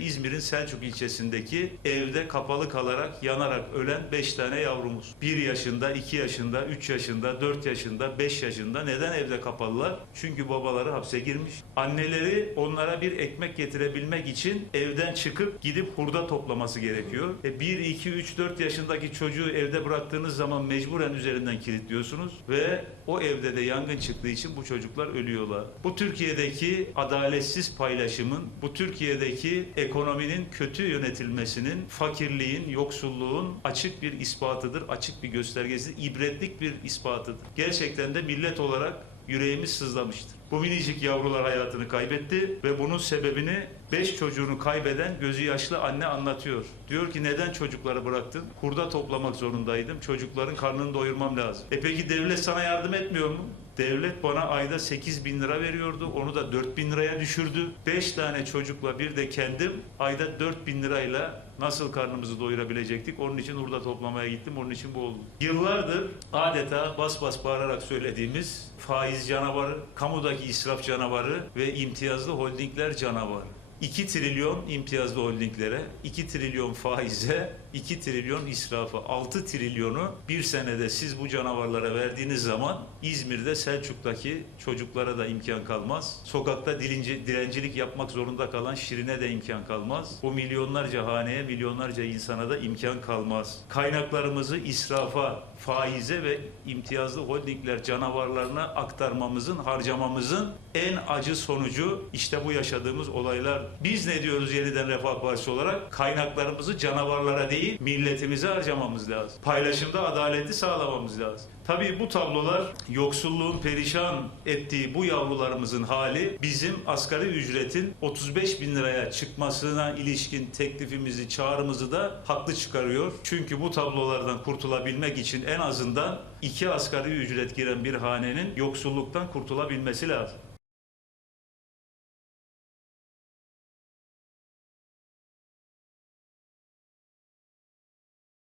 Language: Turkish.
İzmir'in Selçuk ilçesindeki evde kapalı kalarak yanarak ölen 5 tane yavrumuz. 1 yaşında, 2 yaşında, 3 yaşında, 4 yaşında, 5 yaşında. Neden evde kapalılar? Çünkü babaları hapse girmiş. Anneleri onlara bir ekmek getirebilmek için evden çıkıp gidip hurda toplaması gerekiyor. E 1, 2, 3, 4 yaşındaki çocuğu evde bıraktığınız zaman mecburen üzerinden kilitliyorsunuz ve o evde de yangın çıktığı için bu çocuklar ölüyorlar. Bu Türkiye'deki adaletsiz paylaşımın, bu Türkiye'deki ekonominin kötü yönetilmesinin, fakirliğin, yoksulluğun açık bir ispatıdır, açık bir göstergesidir, ibretlik bir ispatıdır. Gerçekten de millet olarak yüreğimiz sızlamıştır. Bu minicik yavrular hayatını kaybetti ve bunun sebebini 5 çocuğunu kaybeden gözü yaşlı anne anlatıyor. Diyor ki neden çocukları bıraktın? Kurda toplamak zorundaydım. Çocukların karnını doyurmam lazım. E peki devlet sana yardım etmiyor mu? Devlet bana ayda 8 bin lira veriyordu. Onu da 4 bin liraya düşürdü. 5 tane çocukla bir de kendim ayda 4 bin lirayla nasıl karnımızı doyurabilecektik? Onun için hurda toplamaya gittim. Onun için bu oldu. Yıllardır adeta bas bas bağırarak söylediğimiz faiz canavarı, kamudaki israf canavarı ve imtiyazlı holdingler canavarı. 2 trilyon imtiyazlı holdinglere, 2 trilyon faize, 2 trilyon israfa, 6 trilyonu bir senede siz bu canavarlara verdiğiniz zaman İzmir'de Selçuk'taki çocuklara da imkan kalmaz. Sokakta dilinci, dilencilik yapmak zorunda kalan Şirin'e de imkan kalmaz. O milyonlarca haneye, milyonlarca insana da imkan kalmaz. Kaynaklarımızı israfa, faize ve imtiyazlı holdingler canavarlarına aktarmamızın, harcamamızın en acı sonucu işte bu yaşadığımız olaylar. Biz ne diyoruz yeniden Refah Partisi olarak? Kaynaklarımızı canavarlara değil, milletimize harcamamız lazım. Paylaşımda adaleti sağlamamız lazım. Tabii bu tablolar yoksulluğun perişan ettiği bu yavrularımızın hali bizim asgari ücretin 35 bin liraya çıkmasına ilişkin teklifimizi, çağrımızı da haklı çıkarıyor. Çünkü bu tablolardan kurtulabilmek için en azından iki asgari ücret giren bir hanenin yoksulluktan kurtulabilmesi lazım.